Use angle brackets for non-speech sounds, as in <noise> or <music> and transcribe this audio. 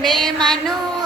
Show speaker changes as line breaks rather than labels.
Me <laughs> manu.